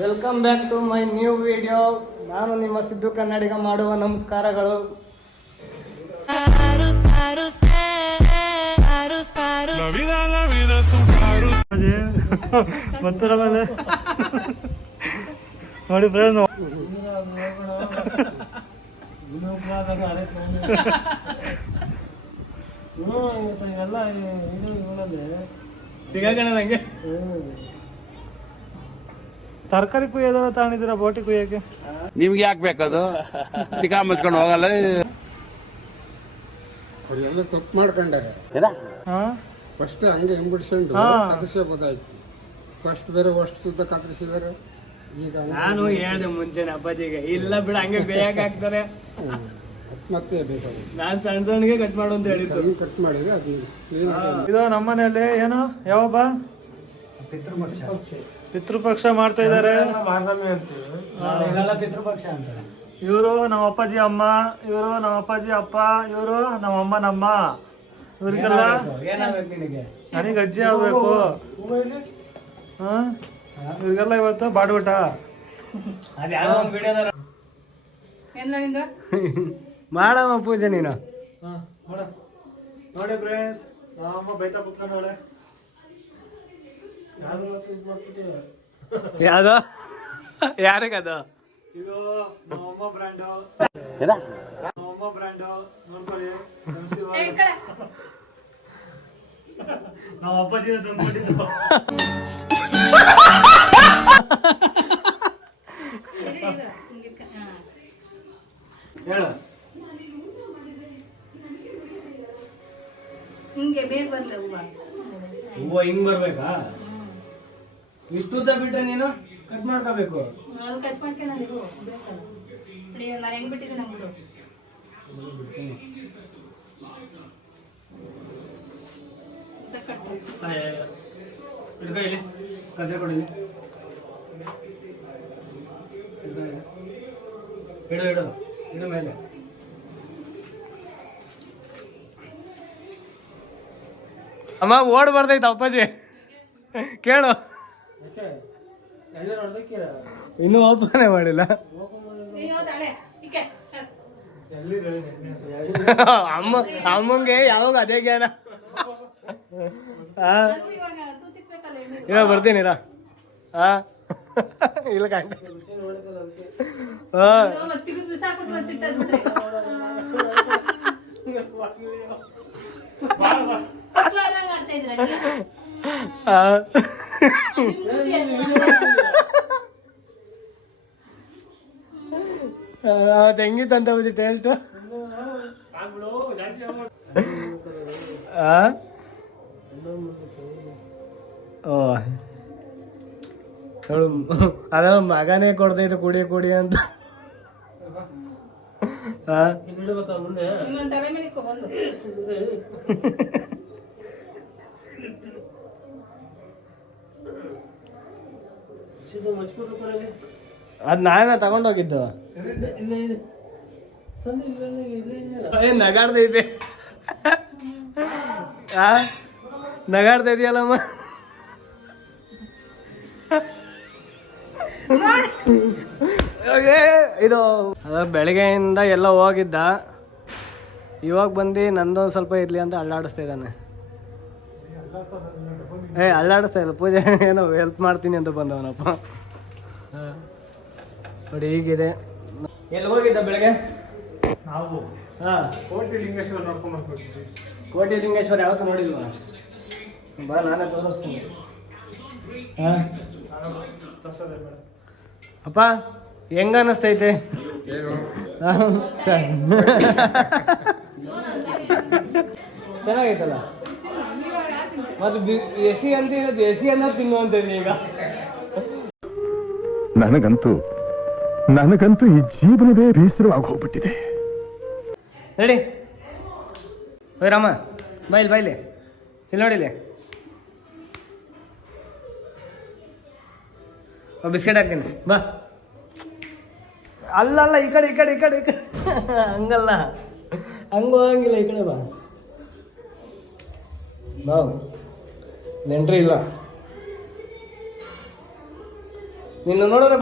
Welcome back to my new video. ನಾನು ನಿಮ್ಮ ಸಿದ್ದು ಕನ್ನಡಿಗ ಮಾಡುವ ನಮಸ್ಕಾರಗಳು. ನೋಡಿ ಫ್ರೆಂಡ್, ಸಿಗಣ ನಂಗೆ ತರಕಾರಿ ಕುಯ್ಯೋದೆಲ್ಲ ತಗೊಂಡಿದ್ದೀರಾ ಬೋಟಿ ಕುಯ್ಯಕ್ಕೆ? ನಿಮ್ಗೆ ಯಾಕೆ ಬೇಕದು? ತಿಕಾ ಮುಚ್ಕೊಂಡು ಹೋಗಲ್ಲ. ಅವರೆಲ್ಲ ತಪ್ಪು ಮಾಡ್ಕೊಂಡಾರೆ. ಫಸ್ಟ್ ಹಂಗೆ ಹಿಂಬಿಡ್ಸ್ಕೊಂಡು ಕತ್ತರಿಸಬೋದಾಯ್ತು. ಫಸ್ಟ್ ಬೇರೆ ಅಷ್ಟು ಕತ್ತರಿಸಿದಾರೆ. ಈಗ ನಾನು ಹೇಳ್ದೆ ಮುಂಚೆನೆ ಅಪ್ಪಾಜಿಗೆ, ಇಲ್ಲ ಬಿಡ ಹಂಗೆ ಬೇಗ ಹಾಕ್ತಾರೆ, ಮತ್ತೆ ಬೇಕಾಗುತ್ತೆ. ನಾನ್ ಸಣ್ಣ ಸಣ್ಣಗೆ ಕಟ್ ಮಾಡು ಅಂತ ಹೇಳಿದ್ದು. ಕಟ್ ಮಾಡಿದ್ರೆ ಅದು ಇದು ನಮ್ಮನೇಲಿ ಏನು ಯಾವಬ್ಬ ಪಿತೃಪಕ್ಷ ಮಾಡ್ತಾ ಇದ್ದಾರೆ. ಪಿತೃಪಕ್ಷ ಅಂತಾರೆ. ಇವರು ನಮ್ಮ ಅಪ್ಪಾಜಿ ಅಮ್ಮ, ಇವರು ನಮ್ಮ ಅಪ್ಪಾಜಿ ಅಪ್ಪ, ಇವರು ನಮ್ಮ ಅಮ್ಮ ನಮ್ಮ. ಇವ್ರಿಗೆಲ್ಲ ಏನಾಗ್ಬೇಕು ನಿನಗೆ? ನನಗೆ ಅಜ್ಜಿ ಆಗ್ಬೇಕು. ಇವ್ರಿಗೆಲ್ಲ ಇವತ್ತು ಬಾಡ್ಬಿಟ್ಟ. ಮಾಡಮ್ಮ ಪೂಜೆ ನೀನು. ನೋಡಿ ಫ್ರೆಂಡ್ಸ್, ನಮ್ಮ ಬೈತಾ ಕುತ್ಕೊಂಡು ನೋಡೆ. ಯಾವ್ದು ಯಾರಿಗದು? ಇದು ನಮ್ಮಮ್ಮ ಬ್ರ್ಯಾಂಡು, ನಮ್ಮಮ್ಮ ಬ್ರ್ಯಾಂಡು ನೋಡ್ಕೊಳ್ಳಿ. ನಮ್ಮ ಅಪ್ಪಾಜಿನ ತಂದ್ಕೊಟ್ಟಿದ್ದು. ಹೇಳು. ಹಿಂಗೆ ಬೇಗ ಬಂದ ಹೂವ ಹಿಂಗ್ ಬರ್ಬೇಕಾ? ಇಷ್ಟುದ್ದ ಬಿಟ್ರೆ ನೀನು ಕಟ್ ಮಾಡ್ಕೋಬೇಕು. ಅಲ್ಲಿ ಕಟ್ ಮಾಡ್ಕೊಂಡು ನಾನು ಹೆಂಗ್ ಬಿಟ್ಟಿದ್ದೆ ನಮ್ದು. ಹಿಡ್ಕೊ ಇಲ್ಲಿ, ಕದ್ರೆ ಕೊಡಿ. ಇಡು ಇಡು ಇಡು ಮೇಲೆ. ಅಮ್ಮ ಓಡ್ ಬರ್ತೈತ ಅಪ್ಪಾಜಿ, ಕೇಳು. ಇನ್ನೂ ಓಪನ್ ಮಾಡಿಲ್ಲ. ಅಮ್ಮಂಗೆ ಯಾವಾಗ ಅದೇ ಜ್ಞಾನ. ಇರ ಬರ್ತೀನಿ ಇರ. ಇಲ್ಲ ಕಂಡ ಹೆಂಗಿತ್ತಂತ ಬುದ್ಧಿ ಟೇಸ್ಟ್? ಓ ಅದ ಮಗನೇ ಕೊಡ್ತೈತೆ ಕುಡಿ ಕುಡಿ ಅಂತ. ಅದ್ ನಾನ ತಗೊಂಡೋಗಿದ್ದು. ನಗಾಡ್ತೈತೆ, ನಗಾಡ್ತಾ ಇದೆಯಲ್ಲಮ್ಮ. ಇದು ಬೆಳಗ್ಗೆಯಿಂದ ಎಲ್ಲ ಹೋಗಿದ್ದ, ಇವಾಗ ಬಂದು ನಂದೊಂದು ಸ್ವಲ್ಪ ಇರ್ಲಿ ಅಂತ ಅಳ್ಳಾಡಿಸ್ತಾ ಇದ್ದಾನೆ. ಅಳ್ಳಾಡಿಸ್ತಾ ಇಲ್ಲ, ಪೂಜೆ ಏನೋ ಹೆಲ್ಪ್ ಮಾಡ್ತೀನಿ ಅಂತ ಬಂದವನಪ್ಪ. ನೋಡಿ ಹೀಗಿದೆ. ಎಲ್ಲಿ ಹೋಗಿದ್ದ ಬೆಳಗ್ಗೆ? ನಾವು ಕೋಟಿ ಲಿಂಗೇಶ್ವರ ನೋಡ್ಕೊಂಡ್ ಬರ್ತೀವಿ. ಕೋಟಿ ಲಿಂಗೇಶ್ವರ ಯಾವತ್ತೂ ನೋಡಿಲ್ವಾ? ಬಾ ನಾನೇ ತೋರಿಸ್ತೀನಿ. ಅಪ್ಪ ಹೆಂಗ ಅನ್ನಿಸ್ತೈತೆ? ಚೆನ್ನಾಗೈತಲ್ಲ. ಮತ್ತೆ ಎಸಿ ಅಂತ ಇರೋದು, ಎಸಿ ಅನ್ನ ತಿನ್ನುವಂತ ಈಗ. ನನಗಂತೂ ಈ ಜೀವನವೇ ಬೇಸರವಾಗಿ ಹೋಗ್ಬಿಟ್ಟಿದೆ. ರೆಡಿ ರಾಮ, ಬೈಲಿ ಬೈಲಿ, ಇಲ್ಲಿ ನೋಡಿಲಿ ಬಿಸ್ಕೆಟ್ ಹಾಕ್ತೀನಿ ಬಾ. ಅಲ್ಲಲ್ಲ, ಈ ಕಡೆ ಈ ಕಡೆ ಈ ಕಡೆ ಈ ಕಡೆ, ಹಂಗಲ್ಲ, ಹಂಗ ಹೋಗಂಗಿಲ್ಲ. ಈ ಕಡೆ ಬಾ. ನಾವು ನೆಂಟ್ರಿ ಇಲ್ಲ. ನಿನ್ನ ನೋಡಿದ್ರೆ